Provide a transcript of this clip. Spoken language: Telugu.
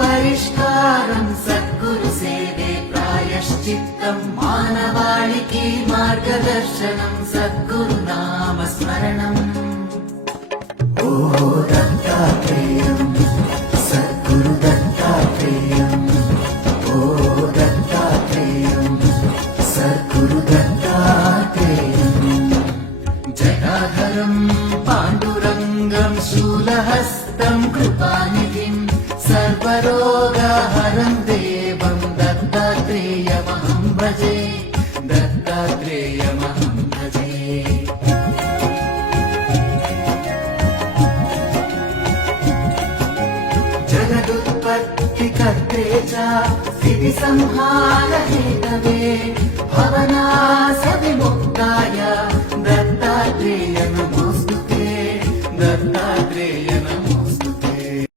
పరిష్కారం సద్గురు సేవే ప్రాయశ్చిత్తం మానవాళికి మార్గదర్శనం సద్గురు నామ స్మరణం. ఓ దత్తాత్రేయం సద్గురు దత్తాత్రేయం, ఓ దత్తాత్రేయం సద్గురు దత్తాత్రేయం. జటాధరం పాండురంగం శూలహస్తం కృపానిధిం సర్వరోగహరం దేవం దత్తాత్రేయమహం భజే, దత్తాత్రేయమహం భజే. జగదుత్పత్తికర్తే చ స్థితి సంహార హేతవే భవనాశ విముక్తాయ దత్తాత్రేయ నమోస్తుతే, దత్తాత్రేయ